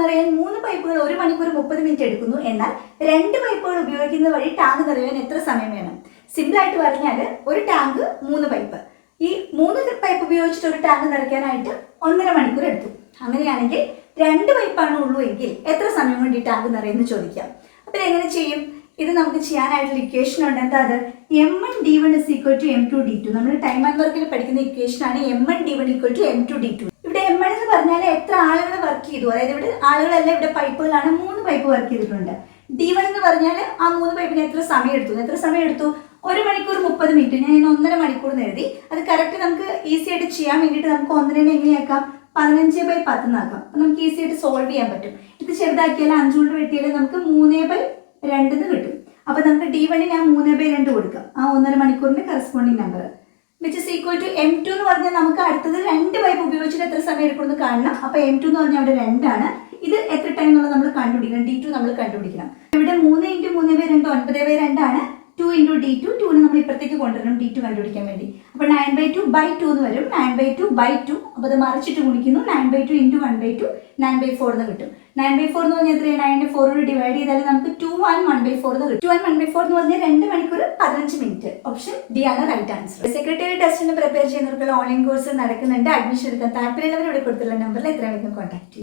നിറയാൻ മൂന്ന് പൈപ്പുകൾ ഒരു മണിക്കൂർ മുപ്പത് മിനിറ്റ് എടുക്കുന്നു. എന്നാൽ രണ്ട് പൈപ്പുകൾ ഉപയോഗിക്കുന്നത് വഴി ടാങ്ക് നിറയാൻ എത്ര സമയം വേണം? സിമ്പിൾ ആയിട്ട് പറഞ്ഞാൽ ഒരു ടാങ്ക് മൂന്ന് പൈപ്പ്. ഈ മൂന്ന് പൈപ്പ് ഉപയോഗിച്ചിട്ട് ഒരു ടാങ്ക് നിറയ്ക്കാനായിട്ട് ഒന്നര മണിക്കൂർ എടുത്തു. അങ്ങനെയാണെങ്കിൽ രണ്ട് പൈപ്പാണ് ഉള്ളൂ എങ്കിൽ എത്ര സമയം കൊണ്ട് ഈ ടാങ്ക് നിറയുമെന്ന് ചോദിക്കാം. അപ്പോൾ എങ്ങനെ ചെയ്യും? ഇത് നമുക്ക് ചെയ്യാനായിട്ടുള്ള ഇക്വേഷൻ ഉണ്ട്. എന്താ അത്? M N D one is equal to M two D two നമ്മൾ ടൈം ആൻഡ് വർക്കിൽ പഠിക്കുന്ന ഇക്വേഷൻ ആണ് M N D one equal to M two D two ഇവിടെ എം എൻ എന്ന് പറഞ്ഞാൽ എത്ര ആളുകൾ വർക്ക് ചെയ്തു? അതായത് ഇവിടെ ആളുകളെല്ലാം ഇവിടെ പൈപ്പുകളാണ്. മൂന്ന് പൈപ്പ് വർക്ക് ചെയ്തിട്ടുണ്ട്. ഡി വൺ എന്ന് പറഞ്ഞാൽ ആ മൂന്ന് പൈപ്പിന് എത്ര സമയം എടുത്തു? എത്ര സമയം എടുത്തു? ഒരു മണിക്കൂർ മുപ്പത് മിനിറ്റ് ഞാൻ ഇതിന് ഒന്നര മണിക്കൂർ എഴുതി അത് കറക്റ്റ് നമുക്ക് ഈസി ആയിട്ട് ചെയ്യാൻ വേണ്ടിയിട്ട് നമുക്ക് ഒന്നരനെ എങ്ങനെയാക്കാം? പതിനഞ്ച് ബൈ പത്ത് എന്നാക്കാം അപ്പം നമുക്ക് ഈസി ആയിട്ട് സോൾവ് ചെയ്യാൻ പറ്റും. ഇത് ചെറുതാക്കിയാൽ അഞ്ചുകൊണ്ട് വെട്ടിയാൽ നമുക്ക് മൂന്ന് ബൈ രണ്ടെന്ന് കിട്ടും. അപ്പോൾ നമുക്ക് ഡി വണ്ണിന് ആ മൂന്ന് ബൈ രണ്ട് കൊടുക്കാം. ആ ഒന്നര മണിക്കൂറിന്റെ corresponding number which equal to M two എന്ന് പറഞ്ഞാൽ നമുക്ക് അടുത്തത് രണ്ട് ഉപയോഗിച്ചിട്ട് എത്ര സമയം എടുക്കുമെന്ന് കാണണം. അപ്പോൾ എം ടു എന്ന് പറഞ്ഞാൽ അവിടെ രണ്ടാണ്. ഇത് എത്ര ടൈം എന്നുള്ളത് നമ്മൾ കണ്ടുപിടിക്കണം. ഡി ടു നമ്മൾ കണ്ടുപിടിക്കണം. ഇവിടെ മൂന്ന് ഇന്റു മൂന്ന് പേര് രണ്ട് ഒൻപത് പേര് രണ്ടാണ് ടു ഇന്റു ഡി ടു ടൂവിന് നമ്മൾ ഇപ്പുറത്തേക്ക് കൊണ്ടുവരണം. ഡി ടു കണ്ടുപിടിക്കാൻ വേണ്ടി. അപ്പോൾ nine by two by two എന്ന് വരും. Nine by two by two അപ്പോൾ അത് മറിച്ചിട്ട് ഗുണിക്കുന്നു. Nine by two into one by two nine by four എന്ന് കിട്ടും. നയൻ ബൈ ഫോർ എന്ന് പറഞ്ഞാൽ എത്രയാണ്? നയന്റെ ഫോറോട് ഡിവൈഡ് ചെയ്താൽ നമുക്ക് two one one by four എന്ന് കിട്ടും. Two one one by four എന്ന് പറഞ്ഞാൽ രണ്ട് മണിക്കൂർ പതിനഞ്ച് മിനിറ്റ്. ഓപ്ഷൻ ഡി ആണ് റൈറ്റ് ആൻസർ സെക്രട്ടറി ടെസ്റ്റിന് പ്രിപ്പയർ ചെയ്യുന്നവർക്കുള്ള ഓൺലൈൻ കോഴ്സ് നടക്കുന്നുണ്ട്. അഡ്മിഷൻ എടുക്കാൻ താല്പര്യമുള്ളവർ ഇവിടെ കൊടുത്തുള്ള നമ്പറിൽ എത്രയും വേഗം കോൺടാക്ട് ചെയ്യും